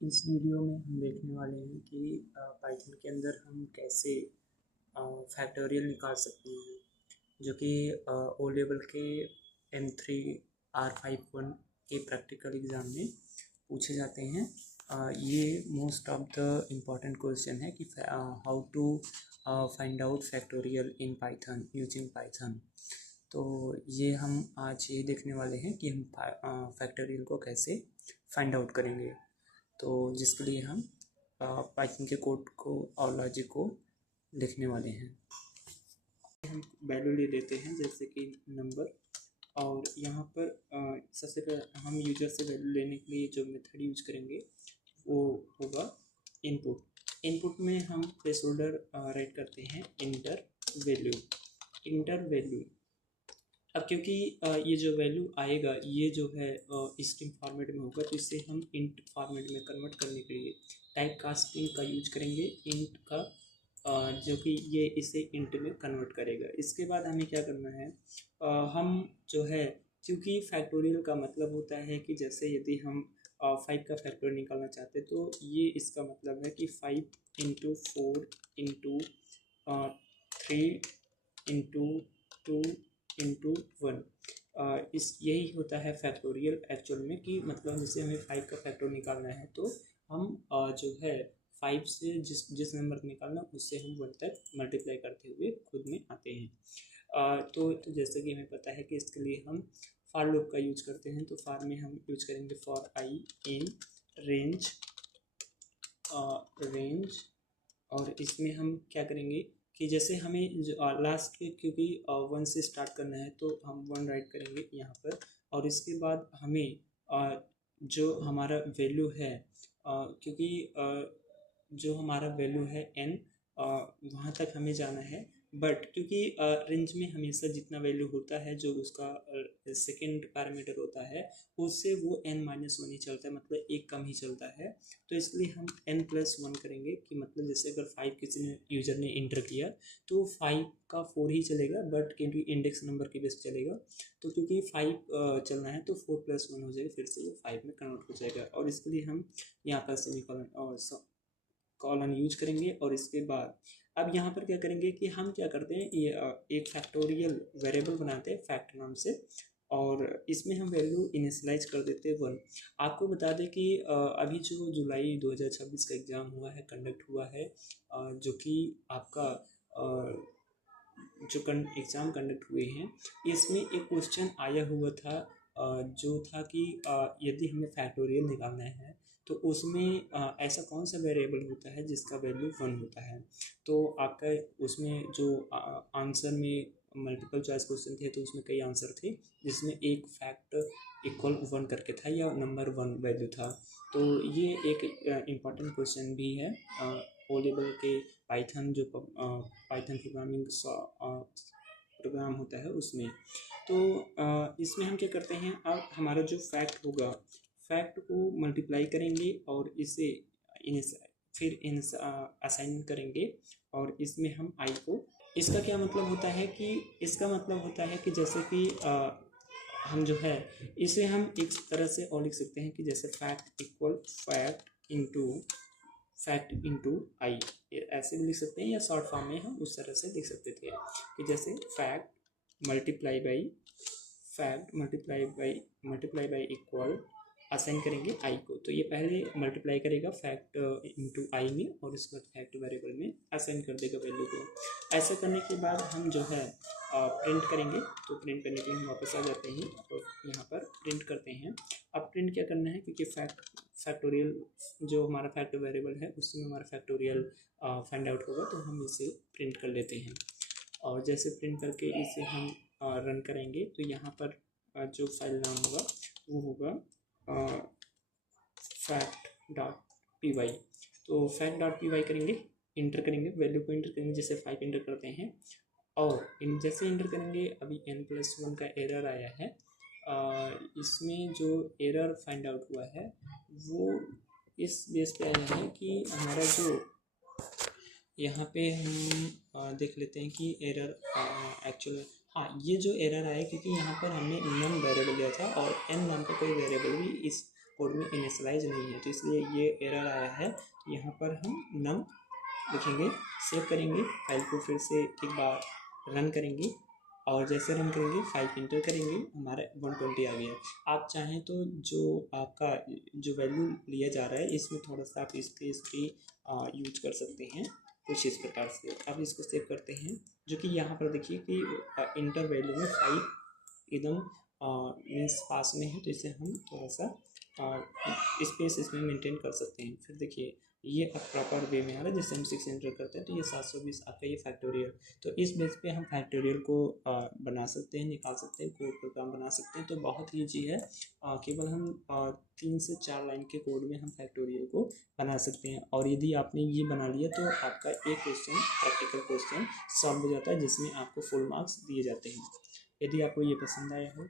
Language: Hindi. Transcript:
इस वीडियो में हम देखने वाले हैं कि पाइथन के अंदर हम कैसे फैक्टोरियल निकाल सकते हैं, जो कि ओ लेवल के M3R51 के प्रैक्टिकल एग्ज़ाम में पूछे जाते हैं। ये most of the important question है कि how to find out factorial in Python using Python. तो ये हम आज ये देखने वाले हैं कि हम फैक्टोरियल को कैसे फाइंड आउट करेंगे। तो जिसके लिए हम पाइथन के कोड को और लॉजिक को लिखने वाले हैं। हम वैल्यू ले लेते हैं जैसे कि नंबर, और यहाँ पर सबसे पहले हम यूजर से वैल्यू लेने के लिए जो मेथड यूज करेंगे वो होगा इनपुट। इनपुट में हम प्लेस होल्डर राइट करते हैं इंटर वैल्यू। अब क्योंकि ये जो वैल्यू आएगा ये जो है स्ट्रिंग फॉर्मेट में होगा, तो इसे हम इंट फॉर्मेट में कन्वर्ट करने के लिए टाइप कास्टिंग का यूज करेंगे, इंट का, जो कि ये इसे इंट में कन्वर्ट करेगा। इसके बाद हमें क्या करना है, हम जो है, क्योंकि फैक्टोरियल का मतलब होता है कि जैसे यदि हम 5 का फैक्टर निकालना चाहते हैं तो ये इसका मतलब है कि 5 इंटू 4 इंटू 3 इंटू 2 इंटू 1। इस यही होता है फैक्टोरियल एक्चुअल में, कि मतलब जैसे हमें 5 का फैक्टर निकालना है तो हम जो है 5 से जिस नंबर को निकालना उससे हम 1 तक मल्टीप्लाई करते हुए खुद में आते हैं। तो जैसे कि हमें पता है कि इसके लिए हम फॉर लूप का यूज करते हैं, तो फॉर में हम यूज करेंगे फॉर आई इन रेंज और इसमें हम क्या करेंगे कि जैसे हमें लास्ट के, क्योंकि 1 से स्टार्ट करना है तो हम 1 राइट करेंगे यहाँ पर, और इसके बाद हमें जो हमारा वैल्यू है, क्योंकि जो हमारा वैल्यू है n, वहाँ तक हमें जाना है, बट क्योंकि रेंज में हमेशा जितना वैल्यू होता है जो उसका सेकेंड पैरामीटर होता है उससे वो n-1 ही चलता है, मतलब एक कम ही चलता है। तो इसलिए हम n+1 करेंगे, कि मतलब जैसे अगर 5 किसी ने यूजर ने इंटर किया तो 5 का 4 ही चलेगा, बट क्योंकि इंडेक्स नंबर के बेस चलेगा, तो क्योंकि 5 चलना है तो 4+1 हो जाएगा, फिर से वो 5 में कन्वर्ट हो जाएगा। और इसके लिए हम यहाँ पर सेमीकोलन और कॉलन यूज करेंगे। और इसके बाद अब यहाँ पर क्या करेंगे कि हम क्या करते हैं, ये एक फैक्टोरियल वेरिएबल बनाते हैं फैक्ट नाम से, और इसमें हम वैल्यू इनिशियलाइज कर देते हैं 1। आपको बता दें कि अभी जो जुलाई 2026 का एग्ज़ाम हुआ है, कंडक्ट हुआ है, जो कि आपका जो एग्ज़ाम कंडक्ट हुए हैं, इसमें एक क्वेश्चन आया हुआ था, जो था कि यदि हमें फैक्टोरियल निकालना है तो उसमें ऐसा कौन सा वेरिएबल होता है जिसका वैल्यू 1 होता है। तो आपका उसमें जो आंसर में मल्टीपल चॉइस क्वेश्चन थे तो उसमें कई आंसर थे, जिसमें एक फैक्ट इक्वल 1 करके था या नंबर 1 वैल्यू था। तो ये एक इम्पॉर्टेंट क्वेश्चन भी है ओ लेवल के पाइथन, जो पाइथन प्रोग्रामिंग प्रोग्राम होता है उसमें। तो इसमें हम क्या करते हैं, अब हमारा जो फैक्ट होगा, फैक्ट को मल्टीप्लाई करेंगे और इसे फिर असाइन करेंगे, और इसमें हम आई को, इसका क्या मतलब होता है कि इसका मतलब होता है कि जैसे कि हम जो है इसे हम एक तरह से और लिख सकते हैं कि जैसे फैक्ट इक्वल फैक्ट इंटू आई, ऐसे भी लिख सकते हैं, या शॉर्ट फॉर्म में हम उस तरह से लिख सकते थे कि जैसे fact multiply by equal assign करेंगे आई को। तो ये पहले मल्टीप्लाई करेगा फैक्ट इंटू आई में, और उसके बाद फैक्ट वेरिएबल में असाइन कर देगा वैल्यू को। ऐसा करने के बाद हम जो है प्रिंट करेंगे। तो प्रिंट करने के लिए हम वापस आ जाते हैं और यहाँ पर प्रिंट करते हैं। अब प्रिंट क्या करना है, क्योंकि फैक्टोरियल जो हमारा फैक्ट वेरिएबल है उसमें हमारा फैक्टोरियल फाइंड आउट होगा, तो हम इसे प्रिंट कर लेते हैं। और जैसे प्रिंट करके इसे हम रन करेंगे तो यहाँ पर जो फाइल नाम होगा वो होगा fact.py। तो fact.py करेंगे, इंटर करेंगे, वैल्यू को इंटर करेंगे, जैसे 5 इंटर करते हैं, और जैसे इंटर करेंगे अभी n+1 का एरर आया है। इसमें जो एरर फाइंड आउट हुआ है वो इस बेस पे आया है कि हमारा जो यहाँ पे हम देख लेते हैं कि एरर एक्चुअल, हाँ ये जो एरर आया क्योंकि यहाँ पर हमने num वेरिएबल लिया था और n नाम का कोई वेरिएबल भी इस कोड में इनिशियलाइज नहीं है, तो इसलिए ये एरर आया है। तो यहाँ पर हम नम लिखेंगे, सेव करेंगे, फाइल को फिर से एक बार रन करेंगे और जैसे रन करेंगे फाइल इंटर करेंगे, हमारा 120 आ गया। आप चाहें तो जो आपका जो वैल्यू लिया जा रहा है इसमें थोड़ा सा आप स्पेस भी यूज कर सकते हैं कुछ इस प्रकार से। अब इसको सेव करते हैं, जो कि यहाँ पर देखिए कि इंटर वैल्यू में 5 एकदम मीन्स पास में है, तो इसे हम थोड़ा सा स्पेस इसमें मेंटेन कर सकते हैं। फिर देखिए ये अब प्रॉपर वे में आ रहा है, जैसे हम 6 एंटर करते हैं तो ये 720 आपका ये फैक्टोरियल। तो इस बेस पे हम फैक्टोरियल को बना सकते हैं, निकाल सकते हैं, कोड प्रोग्राम बना सकते हैं। तो बहुत ईजी है, केवल हम 3 से 4 लाइन के कोड में हम फैक्टोरियल को बना सकते हैं। और यदि आपने ये बना लिया तो आपका एक क्वेश्चन प्रैक्टिकल क्वेश्चन सॉल्व हो जाता है, जिसमें आपको फुल मार्क्स दिए जाते हैं। यदि आपको ये पसंद आया हो